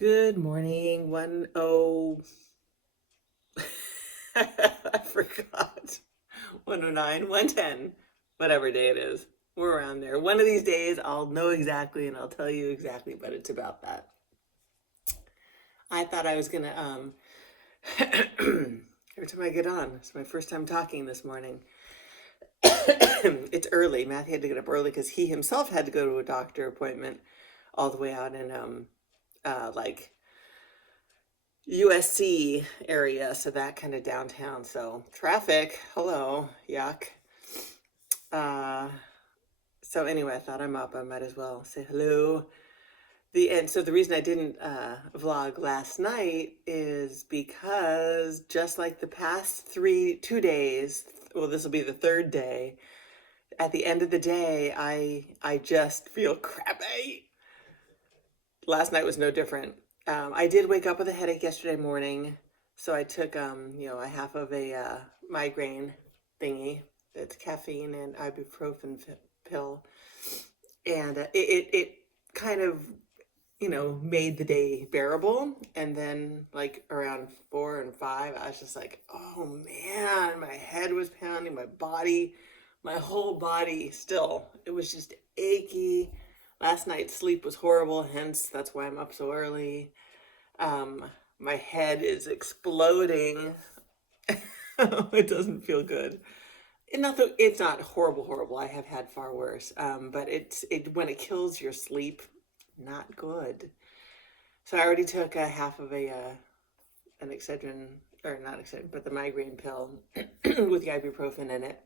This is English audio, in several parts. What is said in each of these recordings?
Good morning. I forgot. 109, 110, whatever day it is. We're around there. One of these days I'll know exactly and I'll tell you exactly, but it's about that. I thought I was gonna every time I get on, it's my first time talking this morning. It's early. Matthew had to get up early because he himself had to go to a doctor appointment all the way out in like USC area, so that kind of downtown. So traffic, hello, yuck. Uh, so anyway, I thought I'm up. I might as well say hello. So the reason I didn't vlog last night is because just like the past 2 days, well, this will be the third day. At the end of the day, I just feel crappy. Last night was no different. I did wake up with a headache yesterday morning, so I took a half of a migraine thingy. That's caffeine and ibuprofen pill, and it kind of made the day bearable. And then like around 4 and 5, I was just like, oh man, my head was pounding, my whole body still. It was just achy. Last night's sleep was horrible, hence that's why I'm up so early. My head is exploding. It doesn't feel good. It's not horrible. I have had far worse. But it when it kills your sleep, not good. So I already took a half of an Excedrin, or not Excedrin, but the migraine pill with the ibuprofen in it.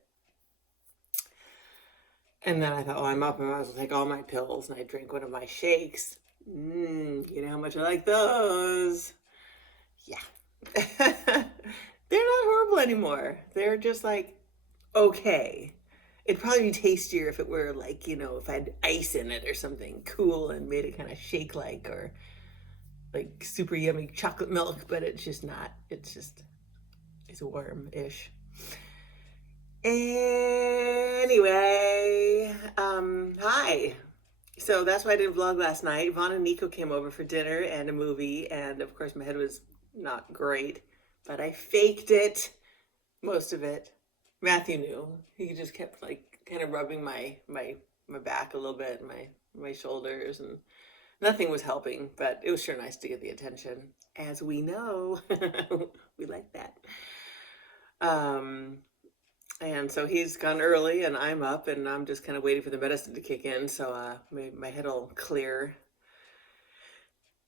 And then I thought, oh, I'm up, and I was take all my pills, and I drank one of my shakes. You know how much I like those. Yeah. They're not horrible anymore. They're just like, okay. It'd probably be tastier if it were like, if I had ice in it or something cool and made it kind of shake-like, or like super yummy chocolate milk, but it's just not. It's warm-ish. Anyway, hi. So that's why I didn't vlog last night. Vaughn and Nico came over for dinner and a movie, and of course my head was not great, but I faked it, most of it. Matthew knew. He just kept like kind of rubbing my back a little bit, my shoulders, and nothing was helping, but it was sure nice to get the attention. As we know, we like that. And so he's gone early and I'm up and I'm just kind of waiting for the medicine to kick in, so my head will clear.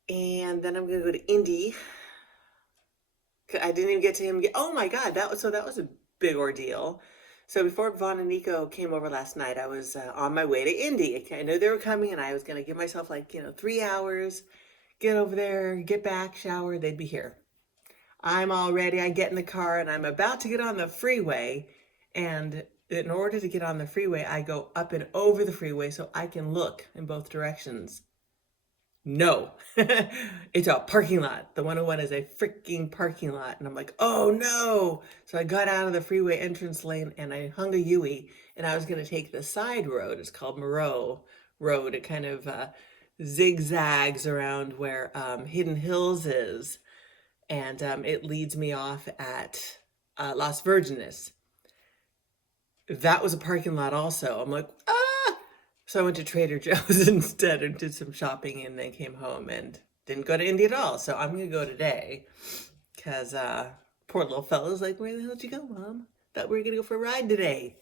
And then I'm going to go to Indy. I didn't even get to him. Oh my God, that was a big ordeal. So before Vaughn and Nico came over last night, I was on my way to Indy. I knew they were coming and I was going to give myself 3 hours, get over there, get back, shower, they'd be here. I'm all ready. I get in the car and I'm about to get on the freeway. And in order to get on the freeway, I go up and over the freeway so I can look in both directions. No, it's a parking lot. The 101 is a freaking parking lot. And I'm like, oh no. So I got out of the freeway entrance lane and I hung a U-ey and I was going to take the side road. It's called Moreau Road. It kind of zigzags around where Hidden Hills is. And it leads me off at Las Virgenes. That was a parking lot also. I'm like, ah! So I went to Trader Joe's instead and did some shopping and then came home and didn't go to Indy at all. So I'm going to go today because poor little fella's like, where the hell did you go, Mom? Thought we were going to go for a ride today.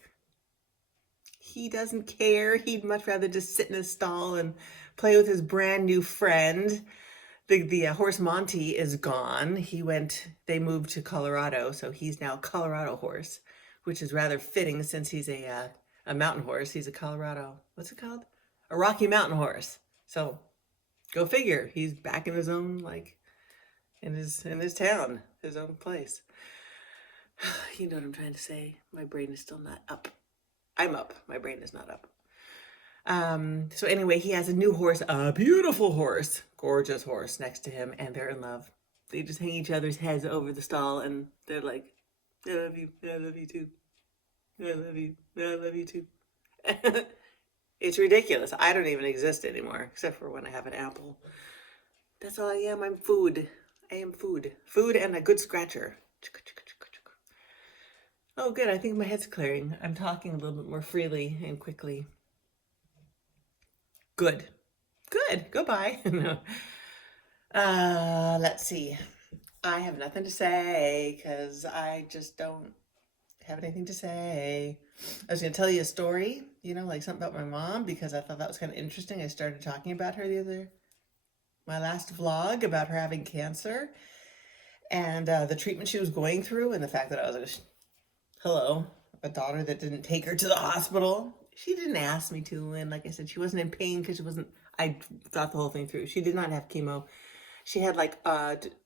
He doesn't care. He'd much rather just sit in his stall and play with his brand new friend. The horse Monty is gone. They moved to Colorado, so he's now a Colorado horse, which is rather fitting since he's a mountain horse. He's a Colorado, what's it called? A Rocky Mountain horse. So go figure. He's back in his own, in his town, his own place. You know what I'm trying to say. My brain is still not up. I'm up. My brain is not up. So anyway, he has a new horse, a beautiful horse, gorgeous horse next to him, and they're in love. They just hang each other's heads over the stall and they're like, I love you too. I love you too. It's ridiculous. I don't even exist anymore, except for when I have an apple. That's all I am. I'm food. I am food. Food and a good scratcher. Oh, good. I think my head's clearing. I'm talking a little bit more freely and quickly. Good. Good. Goodbye. No. Let's see. I have nothing to say because I just don't have anything to say. I was going to tell you a story, like something about my mom because I thought that was kind of interesting. I started talking about her my last vlog about her having cancer and the treatment she was going through and the fact that I was like, hello, a daughter that didn't take her to the hospital. She didn't ask me to. And like I said, she wasn't in pain because I thought the whole thing through. She did not have chemo. She had like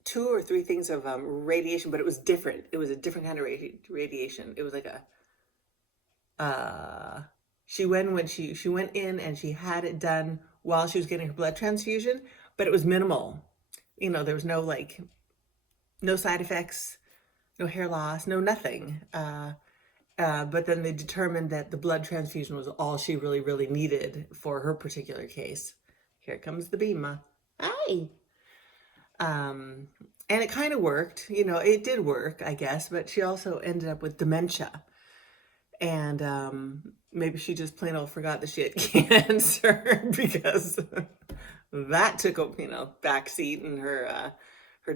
2 or 3 things of radiation, but it was different. It was a different kind of radiation. It was like she went in and she had it done while she was getting her blood transfusion, but it was minimal. There was no side effects, no hair loss, no nothing. But then they determined that the blood transfusion was all she really, really needed for her particular case. Here comes the Bima. Hi. And it kind of worked, it did work, I guess, but she also ended up with dementia. And maybe she just plain old forgot that she had cancer because that took a, backseat, and her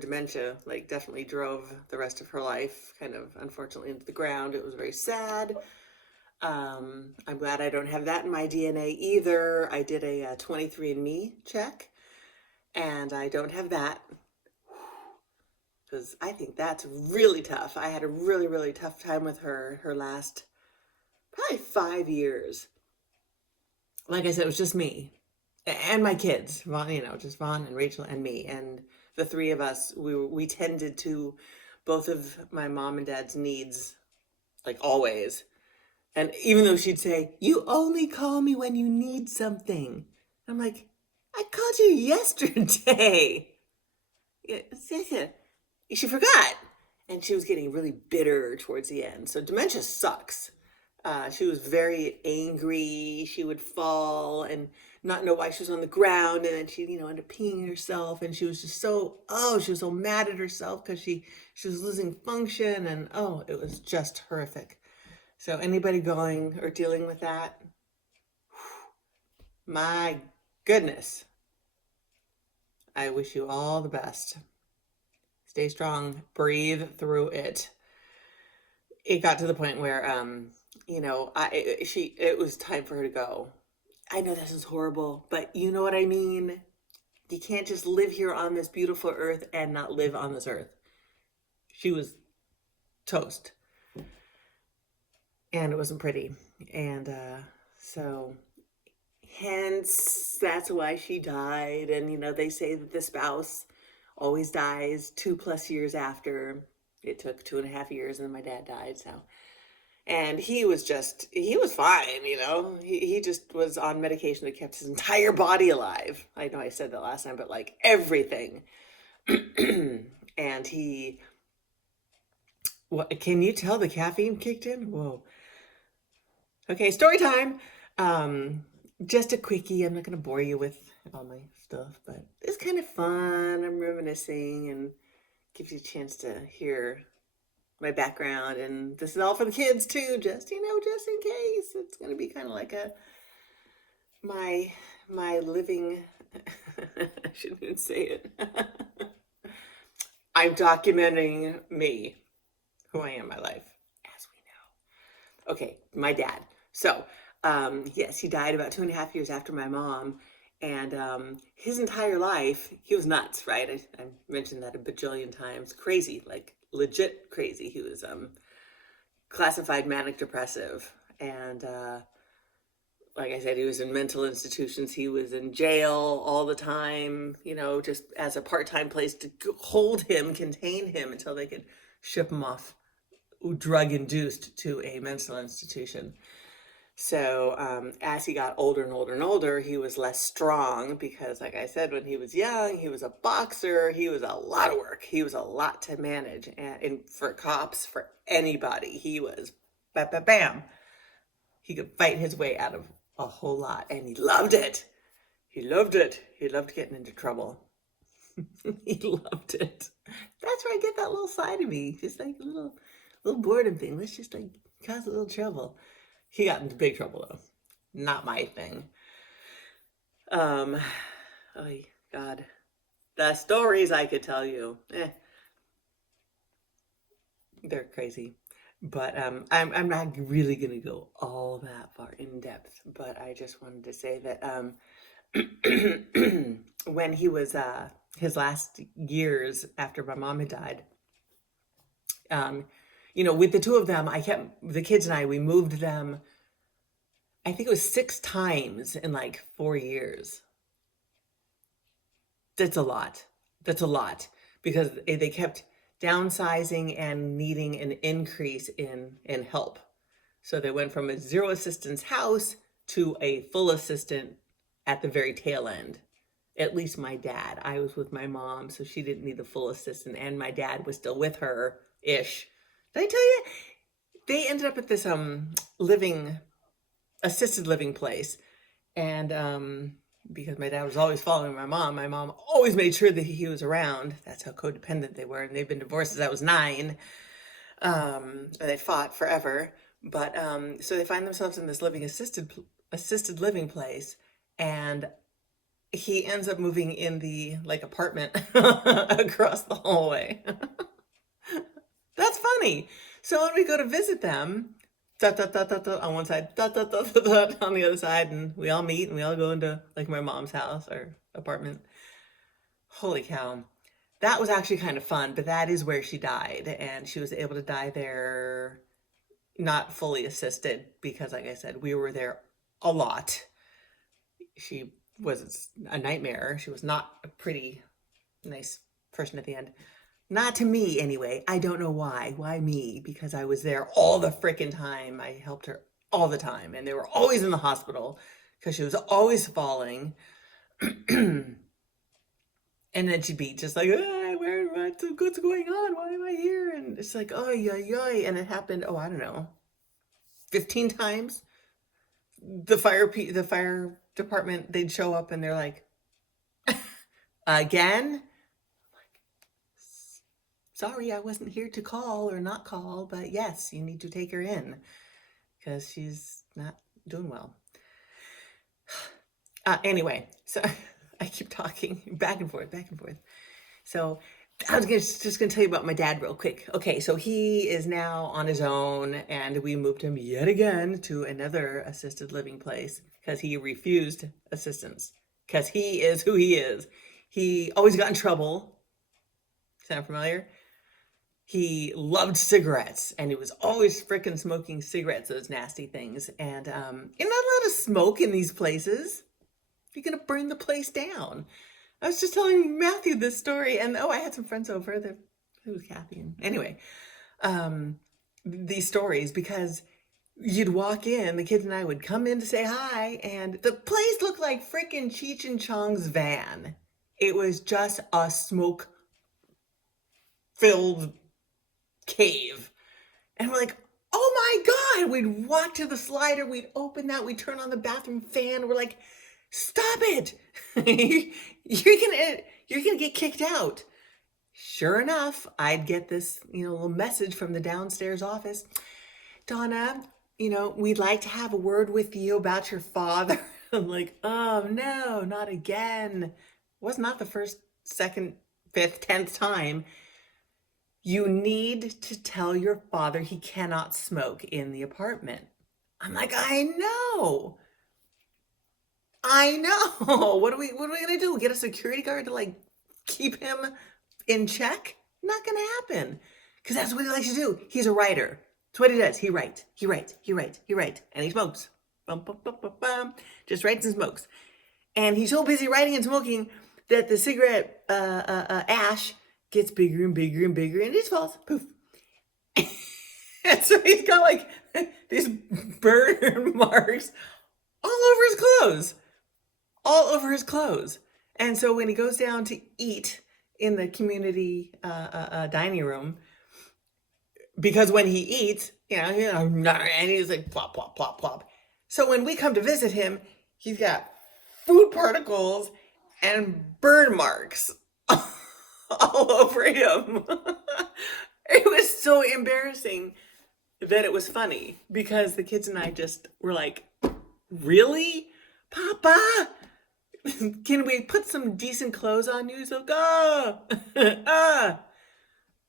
dementia definitely drove the rest of her life kind of unfortunately into the ground. It was very sad. I'm glad I don't have that in my DNA either. I did a 23andMe check and I don't have that because I think that's really tough. I had a really, really tough time with her last probably 5 years. Like I said, it was just me and my kids, Vaughn, just Vaughn and Rachel and me. And the 3 of us, we tended to both of my mom and dad's needs, like always. And even though she'd say, you only call me when you need something. I'm like, I called you yesterday. She forgot. And she was getting really bitter towards the end. So dementia sucks. She was very angry. She would fall and not know why she was on the ground. And then she'd, end up peeing herself. And she was just she was so mad at herself because she was losing function. And it was just horrific. So anybody going or dealing with that, my goodness, I wish you all the best. Stay strong, breathe through it. It got to the point where, it was time for her to go. I know this is horrible, but you know what I mean? You can't just live here on this beautiful earth and not live on this earth. She was toast. And it wasn't pretty. And so hence, that's why she died. And, they say that the spouse always dies 2+ years after. It took 2.5 years and then my dad died. So, and he was fine, he just was on medication that kept his entire body alive. I know I said that last time, but like everything. And what, can you tell the caffeine kicked in? Whoa. Okay, story time. Just a quickie. I'm not going to bore you with all my stuff, but it's kind of fun. I'm reminiscing and gives you a chance to hear my background. And this is all for the kids too, just in case. It's going to be kind of like my living, I shouldn't even say it. I'm documenting me, who I am in my life, as we know. Okay, my dad. So, yes, he died about 2.5 years after my mom. And his entire life, he was nuts, right? I mentioned that a bajillion times. Crazy, like legit crazy. He was classified manic depressive. And like I said, he was in mental institutions. He was in jail all the time, just as a part-time place to hold him, contain him until they could ship him off drug-induced to a mental institution. So as he got older and older and older, he was less strong because, like I said, when he was young, he was a boxer. He was a lot of work. He was a lot to manage. And for cops, for anybody, he was bam. He could fight his way out of a whole lot. And he loved it. He loved it. He loved getting into trouble. He loved it. That's where I get that little side of me, just like a little boredom thing. Let's just like cause a little trouble. He got into big trouble though. Not my thing. Um, oh God, the stories I could tell you, they're crazy. But I'm not really gonna go all that far in depth. But I just wanted to say that when he was his last years after my mom had died, um, with the two of them, I kept the kids and we moved them. I think it was 6 times in like 4 years. That's a lot. That's a lot because they kept downsizing and needing an increase in help. So they went from a zero assistance house to a full assistant at the very tail end. At least my dad. I was with my mom, so she didn't need the full assistant, and my dad was still with her ish. Did I tell you? They ended up at this assisted living place, and because my dad was always following my mom always made sure that he was around. That's how codependent they were, and they've been divorced since I was 9. And they fought forever, but so they find themselves in this assisted living place, and he ends up moving in the like apartment across the hallway. That's funny. So when we go to visit them, dot, dot, dot, dot, dot, on one side, dot, dot, dot, dot, dot, on the other side, and we all meet and we all go into like my mom's house or apartment. Holy cow. That was actually kind of fun, but that is where she died, and she was able to die there not fully assisted because, like I said, we were there a lot. She was a nightmare. She was not a pretty nice person at the end. Not to me, anyway. I don't know why. Why me? Because I was there all the freaking time. I helped her all the time. And they were always in the hospital because she was always falling. And then she'd be just like, what's going on? Why am I here? And it's like, oh, yeah. And it happened, I don't know, 15 times. The fire department, they'd show up and they're like, again? Sorry, I wasn't here to call or not call, but yes, you need to take her in because she's not doing well. Anyway, so I keep talking back and forth. So I was just going to tell you about my dad real quick. Okay, so he is now on his own, and we moved him yet again to another assisted living place because he refused assistance because he is who he is. He always got in trouble. Sound familiar? He loved cigarettes, and he was always frickin' smoking cigarettes, those nasty things. And you're not allowed to smoke in these places. You're going to burn the place down. I was just telling Matthew this story, and I had some friends over. It was Kathy. And anyway, these stories, because you'd walk in, the kids and I would come in to say hi, and the place looked like frickin' Cheech and Chong's van. It was just a smoke-filled cave. And we're like, oh my God, we'd walk to the slider, we'd open that, we'd turn on the bathroom fan. We're like, stop it. You're gonna get kicked out. Sure enough, I'd get this, little message from the downstairs office. Donna, we'd like to have a word with you about your father. I'm like, oh no, not again. Was not the first, second, fifth, 10th time. You need to tell your father he cannot smoke in the apartment. I'm like, I know. What are we gonna do? Get a security guard to like keep him in check? Not gonna happen. Because that's what he likes to do. He's a writer. That's what he does. He writes. And he smokes. Bum, bum, bum, bum, bum. Just writes and smokes. And he's so busy writing and smoking that the cigarette ash gets bigger and bigger and bigger, and it just falls. Poof. And so he's got like these burn marks all over his clothes. And so when he goes down to eat in the community dining room, because when he eats, and he's like plop, plop, plop, plop. So when we come to visit him, he's got food particles and burn marks all over him. It was so embarrassing that it was funny because the kids and I just were like, really? Papa? Can we put some decent clothes on you? So go, ah.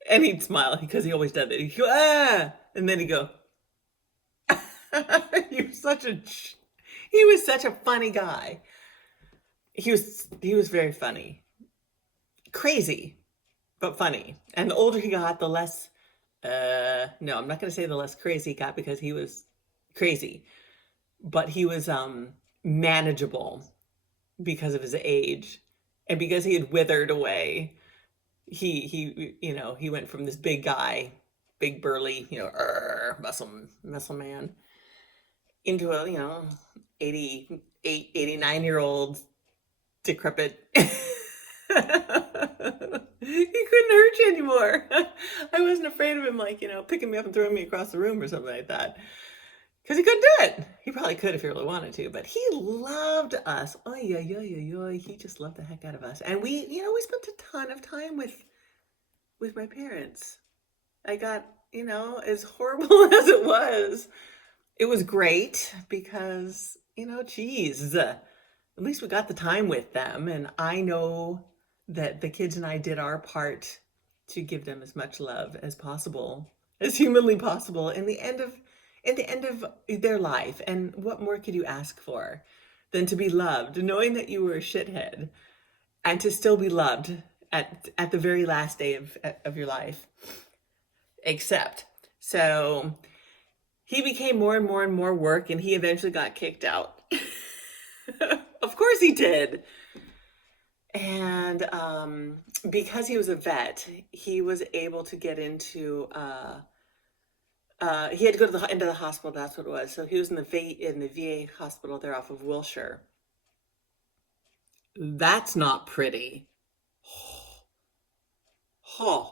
And he'd smile because he always does it. He'd go, ah. And then he'd go, he was such a, he was such a funny guy. He was very funny. Crazy, but funny. And the older he got, the less, no, I'm not going to say the less crazy he got because he was crazy, but he was manageable because of his age and because he had withered away. He went from this big guy, big burly, muscle man, into a 88, 89-year-old decrepit. He couldn't hurt you anymore. I wasn't afraid of him, picking me up and throwing me across the room or something like that. Because he couldn't do it. He probably could if he really wanted to, but he loved us. Oh, yeah. He just loved the heck out of us. And we spent a ton of time with my parents. I got, as horrible as it was great because, geez, at least we got the time with them. And I know that the kids and I did our part to give them as much love as possible, as humanly possible in the end of their life. And what more could you ask for than to be loved, knowing that you were a shithead and to still be loved at the very last day of your life. Except, so he became more and more and more work, and he eventually got kicked out. Of course he did. And because he was a vet, he was able to get into he had to go to into the hospital. That's what it was. So he was in the VA hospital there off of Wilshire. That's not pretty. Oh.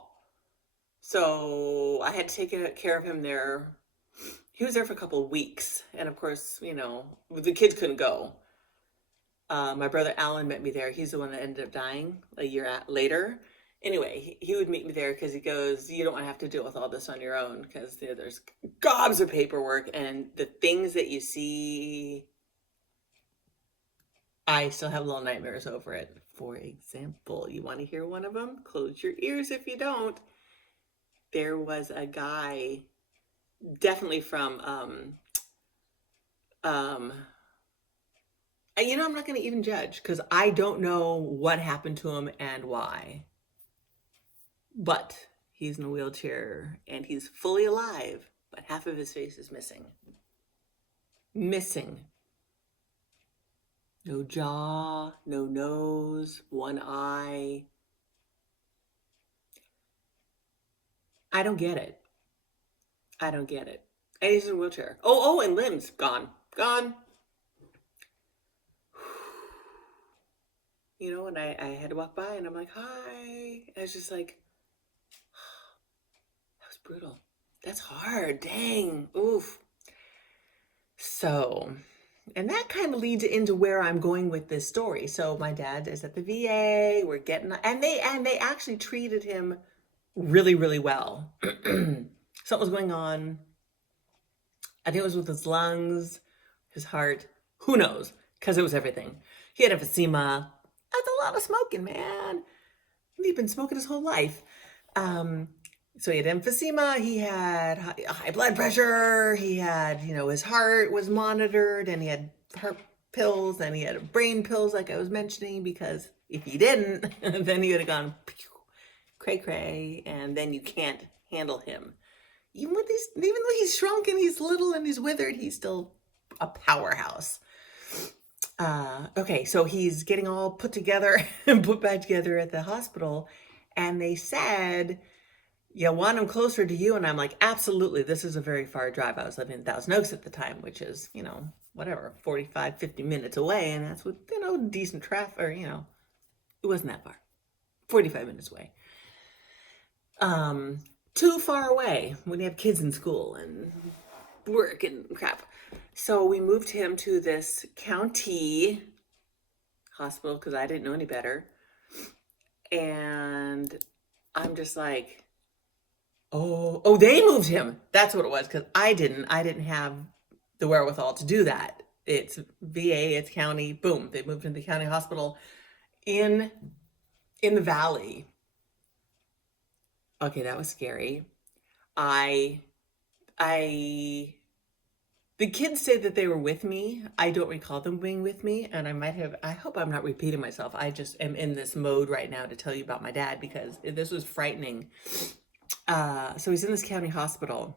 So I had to take care of him there. He was there for a couple of weeks, and of course, the kids couldn't go. My brother Alan met me there. He's the one that ended up dying a year later. Anyway, he would meet me there because he goes, you don't want to have to deal with all this on your own because there's gobs of paperwork and the things that you see, I still have little nightmares over it. For example, you want to hear one of them? Close your ears if you don't. There was a guy, definitely from, I'm not going to even judge because I don't know what happened to him and why. But he's in a wheelchair and he's fully alive, but half of his face is missing. Missing. No jaw, no nose, one eye. I don't get it. And he's in a wheelchair. Oh, and limbs, gone. And I had to walk by and I'm like, hi. And I was just like, that was brutal. That's hard. Dang. Oof. So, and that kind of leads into where I'm going with this story. So my dad is at the VA. We're getting, and they actually treated him really, really well. Something was going on. I think it was with his lungs, his heart. Who knows? Because it was everything. He had emphysema. That's a lot of smoking, man. He'd been smoking his whole life. So he had emphysema, he had high blood pressure, he had, his heart was monitored, and he had heart pills, and he had brain pills like I was mentioning, because if he didn't, then he would have gone cray-cray, and then you can't handle him. Even though he's shrunk and he's little and he's withered, he's still a powerhouse. Okay, so he's getting all put together and put back together at the hospital, and they said, you want him closer to you? And I'm like, absolutely. This is a very far drive. I was living in Thousand Oaks at the time, which is, 45, 50 minutes away. And that's with, decent traffic, or, it wasn't that far. 45 minutes away. Too far away when you have kids in school and work and crap. So we moved him to this county hospital because I didn't know any better. And I'm just like, oh, they moved him. That's what it was, because I didn't have the wherewithal to do that. It's VA, it's county, boom. They moved into the county hospital in the valley. Okay, that was scary. I I the kids say that they were with me. I don't recall them being with me, and I hope I'm not repeating myself. I just am in this mode right now to tell you about my dad because this was frightening. So he's in this county hospital,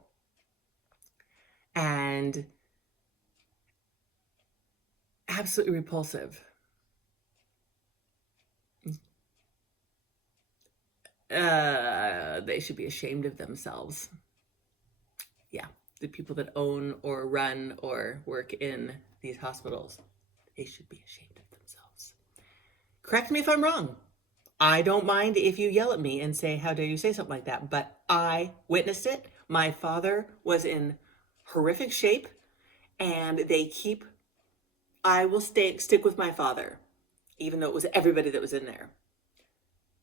and absolutely repulsive. They should be ashamed of themselves. Yeah, the people that own or run or work in these hospitals, they should be ashamed of themselves. Correct me if I'm wrong. I don't mind if you yell at me and say, how dare you say something like that? But I witnessed it. My father was in horrific shape, and I will stick with my father, even though it was everybody that was in there.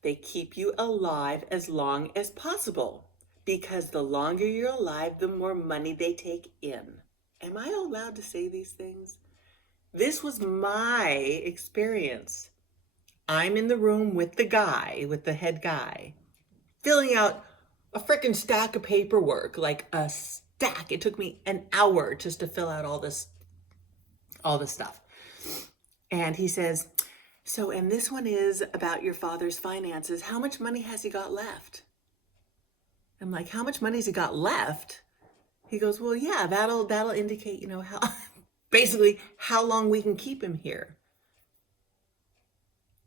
They keep you alive as long as possible, because the longer you're alive, the more money they take in. Am I allowed to say these things? This was my experience. I'm in the room with the head guy, filling out a freaking stack of paperwork, like a stack. It took me an hour just to fill out all this stuff. And he says, so, and this one is about your father's finances. How much money has he got left? I'm like, how much money has he got left? He goes, well, yeah, that'll indicate, how basically how long we can keep him here.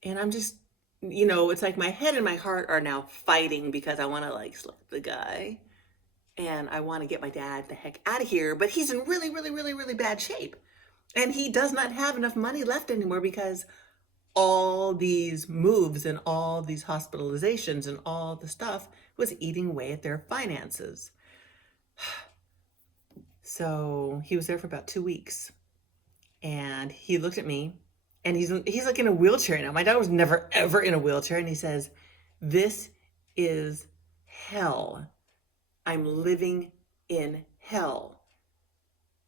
And I'm just, it's like my head and my heart are now fighting because I want to like slap the guy and I want to get my dad the heck out of here, but he's in really, really, really, really bad shape. And he does not have enough money left anymore because all these moves and all these hospitalizations and all the stuff was eating away at their finances. So he was there for about 2 weeks, and he looked at me, and he's like in a wheelchair now. My dad was never ever in a wheelchair, and he says, "This is hell. I'm living in hell."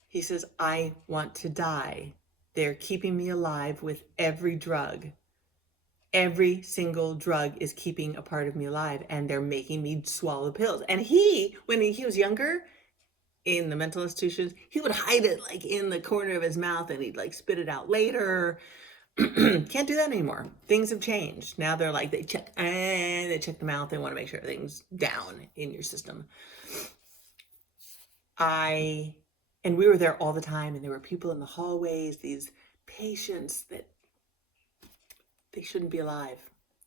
He says, "I want to die. They're keeping me alive with every drug. Every single drug is keeping a part of me alive, and they're making me swallow pills." And when he was younger, in the mental institutions, he would hide it like in the corner of his mouth, and he'd like spit it out later. Can't do that anymore. Things have changed. Now they're like, they check the mouth. They want to make sure everything's down in your system. And we were there all the time, and there were people in the hallways, these patients that they shouldn't be alive.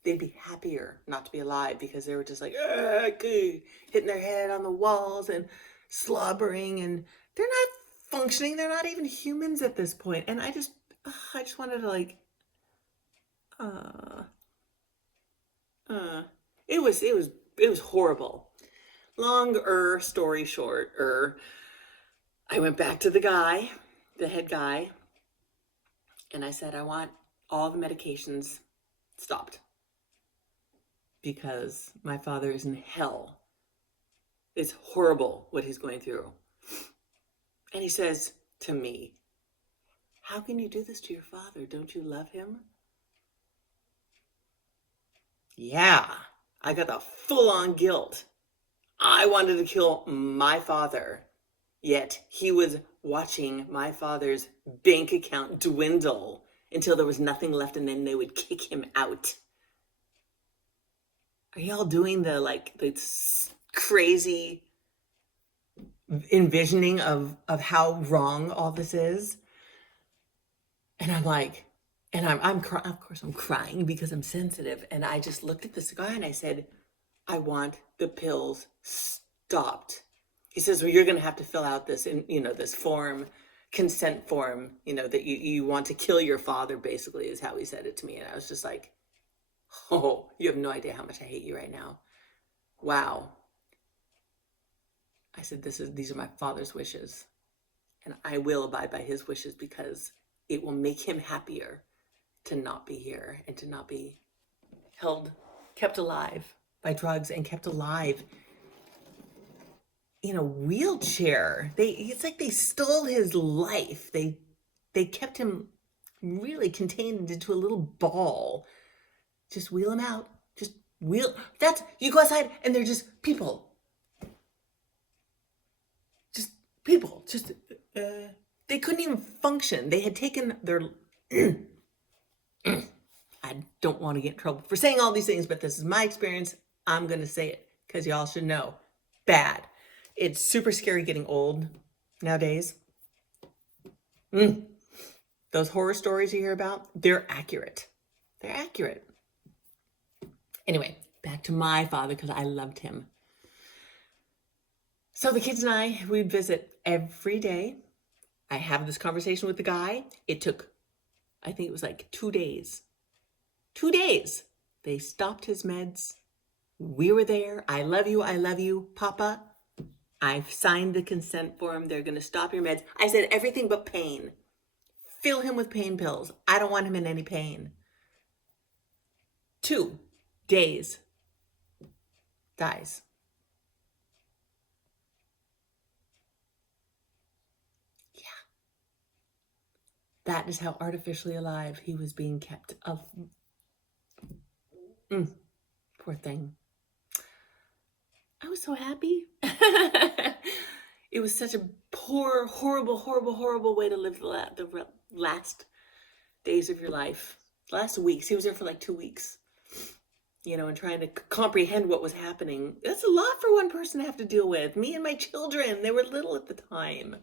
They'd be happier not to be alive because they were just like, hitting their head on the walls and slobbering, and they're not functioning. They're not even humans at this point. And I just wanted to like, it was horrible. Longer story short, I went back to the head guy, and I said, I want all the medications stopped because my father is in hell. It's horrible what he's going through. And he says to me, how can you do this to your father? Don't you love him? Yeah, I got the full-on guilt. I wanted to kill my father, yet he was watching my father's bank account dwindle until there was nothing left, and then they would kick him out. Are y'all doing the crazy envisioning of how wrong all this is? And I'm like, and I'm crying. Of course I'm crying because I'm sensitive. And I just looked at this guy and I said, I want the pills stopped. He says, well, you're going to have to fill out this, this form, consent form, that you want to kill your father, basically, is how he said it to me. And I was just like, oh, you have no idea how much I hate you right now. Wow. I said, these are my father's wishes, and I will abide by his wishes because it will make him happier to not be here and to not be kept alive by drugs and kept alive in a wheelchair. It's like they stole his life. They kept him really contained into a little ball. Just wheel him out. Just wheel. That's, you go outside and they're just people. Just people. Just they couldn't even function. They had taken their I don't want to get in trouble for saying all these things, but this is my experience. I'm going to say it because y'all should know. Bad. It's super scary getting old nowadays. Those horror stories you hear about, they're accurate. They're accurate. Anyway, back to my father because I loved him. So the kids and I, we'd visit every day. I have this conversation with the guy. It took, I think it was like 2 days. 2 days. They stopped his meds. We were there. I love you, Papa. I've signed the consent form. They're going to stop your meds. I said everything but pain. Fill him with pain pills. I don't want him in any pain. 2 days. Dies. Yeah. That is how artificially alive he was being kept. Poor thing. I was so happy. It was such a poor, horrible way to live the last days of your life. Last weeks. He was there for like 2 weeks. And trying to comprehend what was happening. That's a lot for one person to have to deal with. Me and my children, they were little at the time.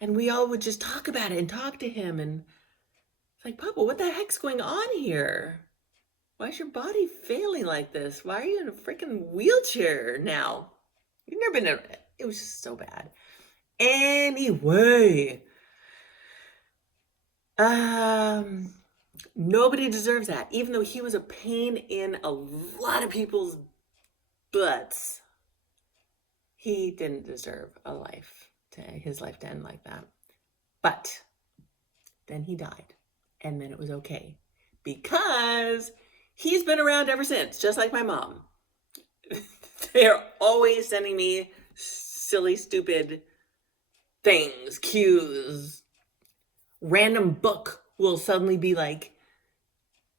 And we all would just talk about it and talk to him. And it's like, Papa, what the heck's going on here? Why is your body failing like this? Why are you in a freaking wheelchair now? You've never been in it. It was just so bad. Anyway. Nobody deserves that. Even though he was a pain in a lot of people's butts, he didn't deserve his life to end like that. But then he died. And then it was okay. Because he's been around ever since, just like my mom. They're always sending me silly, stupid things, cues. Random book will suddenly be like,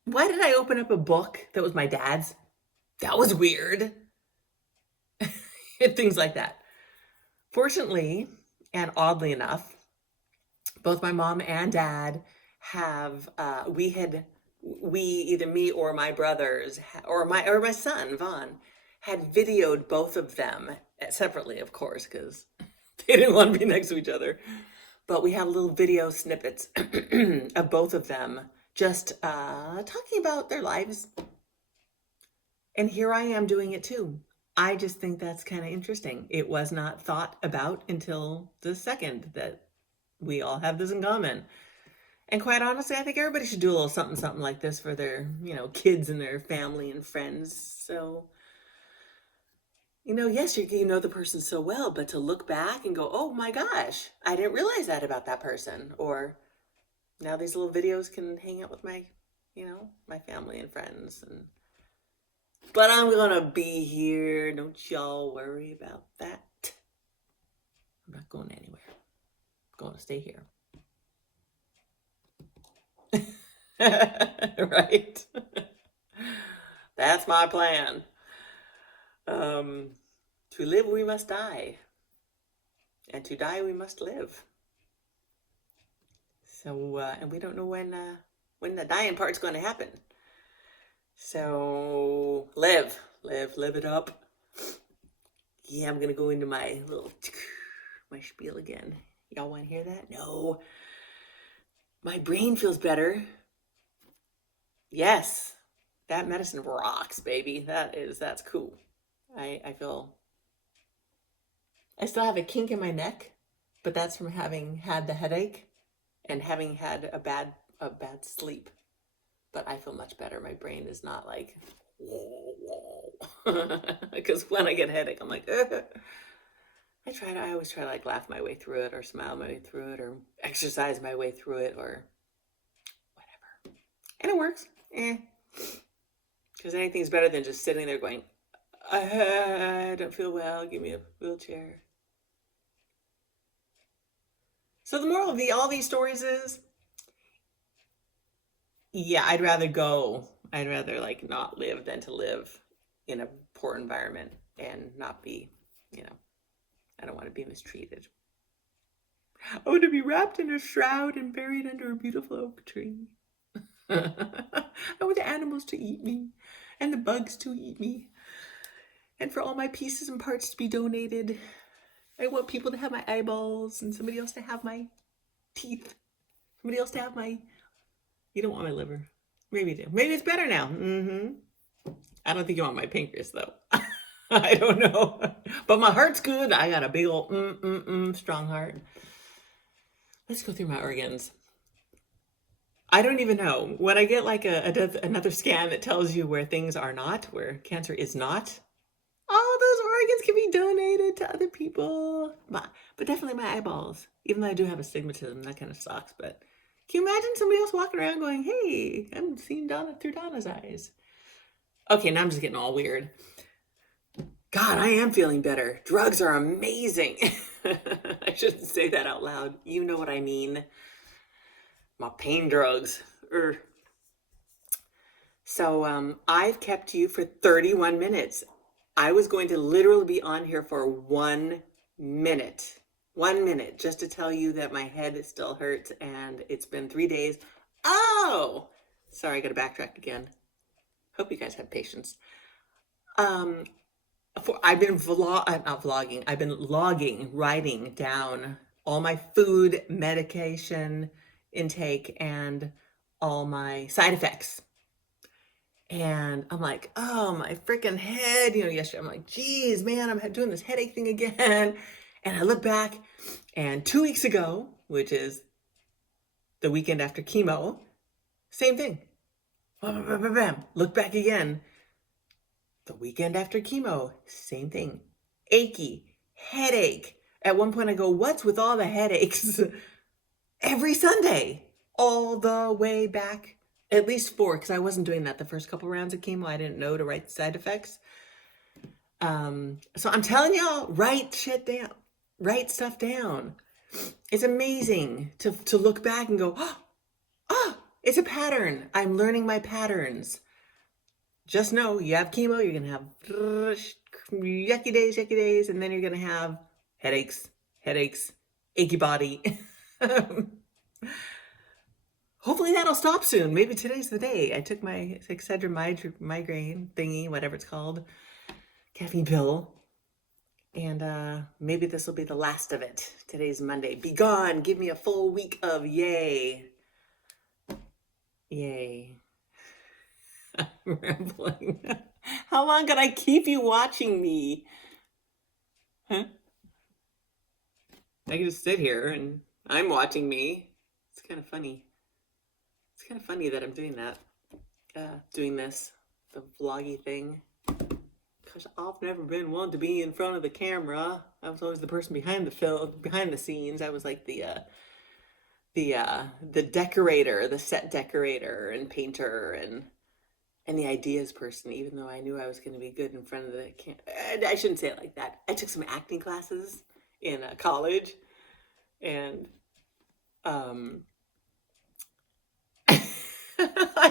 why did I open up a book that was my dad's? That was weird. Things like that. Fortunately, and oddly enough, both my mom and dad have, either me or my brothers, or my son, Vaughn, had videoed both of them separately, of course, because they didn't want to be next to each other. But we have little video snippets of both of them just talking about their lives. And here I am doing it too. I just think that's kind of interesting. It was not thought about until the second that we all have this in common. And quite honestly, I think everybody should do a little something like this for their, kids and their family and friends. So, yes, you know the person so well, but to look back and go, oh my gosh, I didn't realize that about that person. Or now these little videos can hang out with my, my family and friends. But I'm going to be here. Don't y'all worry about that. I'm not going anywhere. I'm going to stay here. Right? That's my plan. To live, we must die. And to die, we must live. So, and we don't know when the dying part's going to happen. So, live it up. Yeah, I'm going to go into my spiel again. Y'all want to hear that? No. My brain feels better. Yes. That medicine rocks, baby. That's cool. I still have a kink in my neck, but that's from having had the headache and having had a bad sleep. But I feel much better. My brain is not like, because when I get a headache, I'm like, ugh. I always try to like laugh my way through it or smile my way through it or exercise my way through it or whatever. And it works. Because anything's better than just sitting there going, I don't feel well. Give me a wheelchair. So the moral of all these stories is, yeah, I'd rather like not live than to live in a poor environment and not be, you know, I don't want to be mistreated. I want to be wrapped in a shroud and buried under a beautiful oak tree. I want the animals to eat me and the bugs to eat me and for all my pieces and parts to be donated. I want people to have my eyeballs and somebody else to have my teeth. Somebody else to have my... You don't want my liver. Maybe you do. Maybe it's better now. I don't think you want my pancreas, though. I don't know. But my heart's good. I got a big old strong heart. Let's go through my organs. I don't even know. When I get like another scan that tells you where things are not, where cancer is not, all those organs can be donated to other people. But definitely my eyeballs. Even though I do have astigmatism, that kind of sucks. But can you imagine somebody else walking around going, hey, I'm seeing Donna through Donna's eyes? Okay, now I'm just getting all weird. God, I am feeling better. Drugs are amazing. I shouldn't say that out loud. You know what I mean. My pain drugs. So I've kept you for 31 minutes. I was going to literally be on here for 1 minute. 1 minute, just to tell you that my head still hurts and it's been 3 days. Oh! Sorry, I gotta backtrack again. Hope you guys have patience. I've been not vlogging. I've been writing down all my food, medication intake, and all my side effects. And I'm like, oh, my freaking head. Yesterday I'm like, geez, man, I'm doing this headache thing again. And I look back, and 2 weeks ago, which is the weekend after chemo, same thing. Bam, bam, bam, bam. Look back again. The weekend after chemo, same thing. Achy, headache. At one point I go, what's with all the headaches? Every Sunday, all the way back, at least 4, because I wasn't doing that the first couple rounds of chemo. I didn't know to write the side effects. So I'm telling y'all, write shit down. Write stuff down. It's amazing to look back and go, oh, it's a pattern. I'm learning my patterns. Just know you have chemo, you're going to have yucky days, and then you're going to have headaches, achy body. Hopefully that'll stop soon. Maybe today's the day. I took my Excedrin migraine thingy, whatever it's called, caffeine pill. And maybe this will be the last of it. Today's Monday. Be gone. Give me a full week of yay. Yay. I'm rambling. How long can I keep you watching me? Huh? I can just sit here and I'm watching me. It's kind of funny. It's kind of funny that I'm doing that. Doing this, the vloggy thing. Because I've never been one to be in front of the camera. I was always the person behind the scenes. I was like the decorator, the set decorator and painter and the ideas person, even though I knew I was going to be good in front of the camera. I shouldn't say it like that. I took some acting classes in college, and I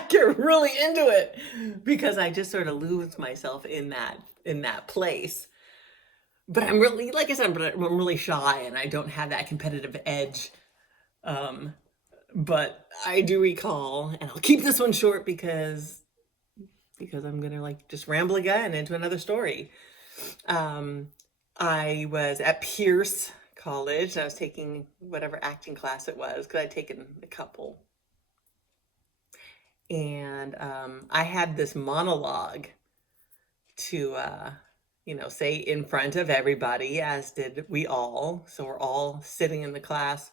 get really into it because I just sort of lose myself in that place. But I'm really, like I said, I'm really shy and I don't have that competitive edge. But I do recall, and I'll keep this one short because I'm gonna like just ramble again into another story. I was at Pierce College and I was taking whatever acting class it was because I'd taken a couple. And I had this monologue to, say in front of everybody, as did we all. So we're all sitting in the class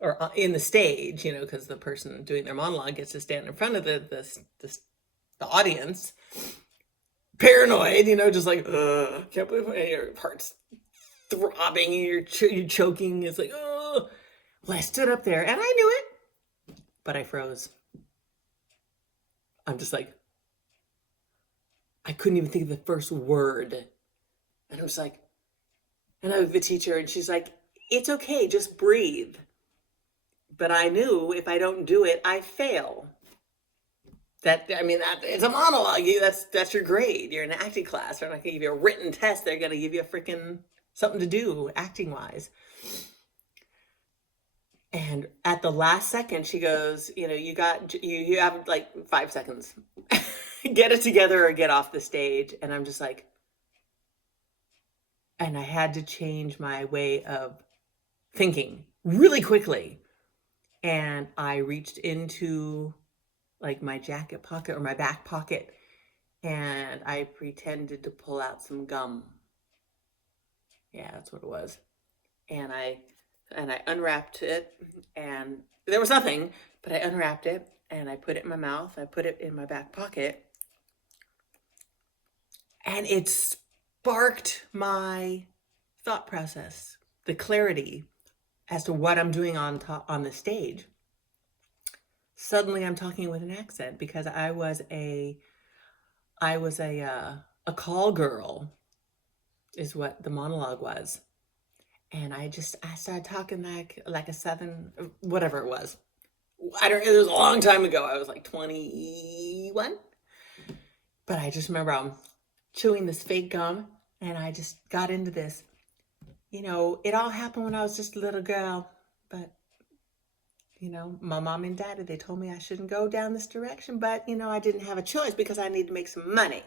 or in the stage, because the person doing their monologue gets to stand in front of the audience. Paranoid, just like, can't believe your heart's throbbing, you're choking. It's like, oh. Well, I stood up there and I knew it, but I froze. I'm just like, I couldn't even think of the first word. And I was like, and I was the teacher, and she's like, it's okay, just breathe. But I knew if I don't do it, I fail. That it's a monologue. That's your grade. You're in an acting class. They're not gonna give you a written test. They're gonna give you a freaking something to do acting wise. And at the last second, she goes, you have like 5 seconds. Get it together or get off the stage. And I'm just like, and I had to change my way of thinking really quickly. And I reached into like my jacket pocket or my back pocket, and I pretended to pull out some gum. Yeah, that's what it was. And I unwrapped it, and there was nothing, but I unwrapped it and I put it in my mouth. I put it in my back pocket, and it sparked my thought process, the clarity as to what I'm doing on the stage. Suddenly I'm talking with an accent because I was a call girl is what the monologue was. And I started talking like a Southern, whatever it was. It was a long time ago. I was like 21. But I just remember chewing this fake gum, and I just got into this. It all happened when I was just a little girl, but my mom and daddy, they told me I shouldn't go down this direction, but I didn't have a choice because I needed to make some money.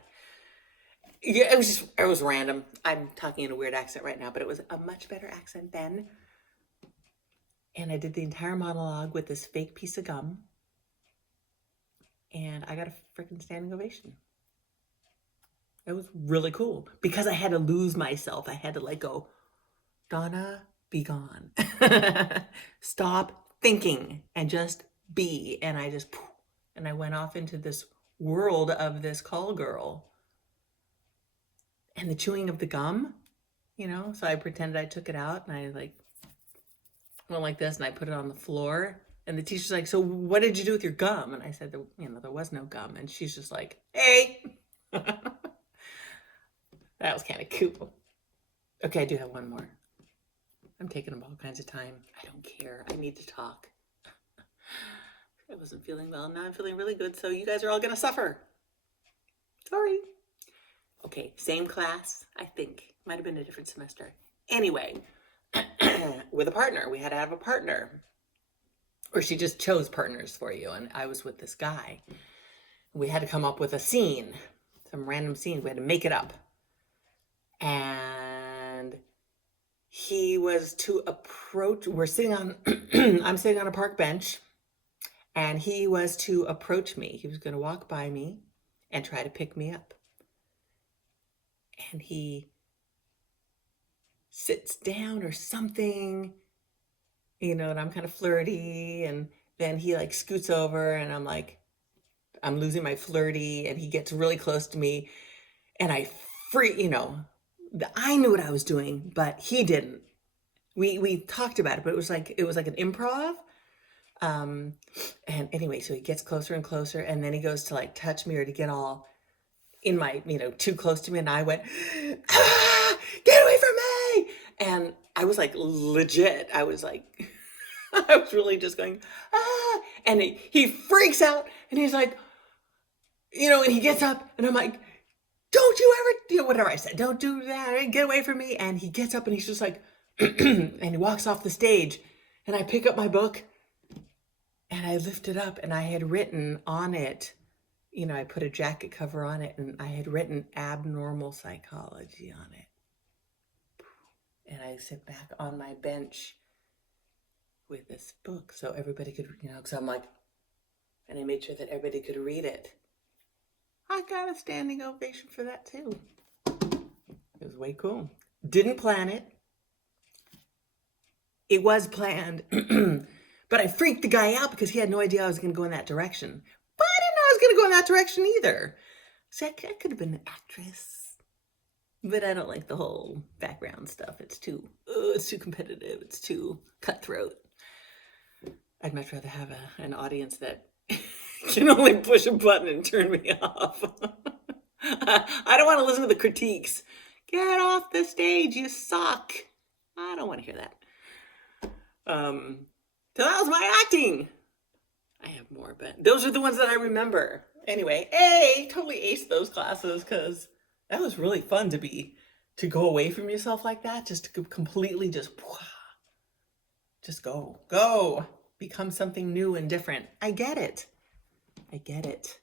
Yeah, it was random. I'm talking in a weird accent right now, but it was a much better accent then. And I did the entire monologue with this fake piece of gum, and I got a freaking standing ovation. It was really cool because I had to lose myself. I had to let go. Donna, be gone. Stop thinking and just be. And I went off into this world of this call girl. And the chewing of the gum, so I pretended I took it out, and I like went like this, and I put it on the floor. And the teacher's like, so what did you do with your gum? And I said, there was no gum. And she's just like, hey. That was kind of cool. Okay, I do have one more. I'm taking up all kinds of time. I don't care. I need to talk. I wasn't feeling well. Now I'm feeling really good. So you guys are all going to suffer. Sorry. Okay, same class, I think. Might have been a different semester. Anyway, with a partner. We had to have a partner. Or she just chose partners for you. And I was with this guy. We had to come up with a scene. Some random scene. We had to make it up. And he was to approach, I'm sitting on a park bench, and he was to approach me. He was going to walk by me and try to pick me up. And he sits down or something, and I'm kind of flirty, and then he like scoots over, and I'm like, I'm losing my flirty, and he gets really close to me, and I I knew what I was doing, but he didn't. We talked about it, but it was like an improv. And anyway, so he gets closer and closer, and then he goes to like touch me or to get all in my, too close to me, and I went, get away from me! And I was like legit. I was like, I was really just going, and he freaks out, and he's like, and he gets up, and I'm like, don't you ever, whatever I said, don't do that, get away from me. And he gets up, and he's just like, and he walks off the stage, and I pick up my book, and I lift it up, and I had written on it, I put a jacket cover on it, and I had written abnormal psychology on it. And I sit back on my bench with this book so everybody could, because I'm like, and I made sure that everybody could read it. I got a standing ovation for that too. It was way cool. Didn't plan it. It was planned, but I freaked the guy out because he had no idea I was going to go in that direction. But I didn't know I was going to go in that direction either. So I could have been an actress, but I don't like the whole background stuff. It's too competitive. It's too cutthroat. I'd much rather have an audience that can only push a button and turn me off. I don't want to listen to the critiques. Get off the stage, you suck. I don't want to hear that. So that was my acting. I have more, but those are the ones that I remember. Anyway, totally aced those classes because that was really fun to go away from yourself like that, just to completely just go, become something new and different. I get it. I get it.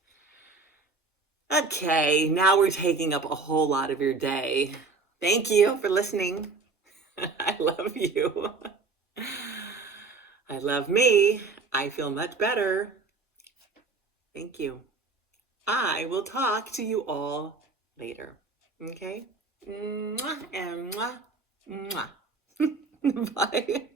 Okay, now we're taking up a whole lot of your day. Thank you for listening. I love you. I love me. I feel much better. Thank you. I will talk to you all later. Okay? Mwah and mwah. Mwah. Bye.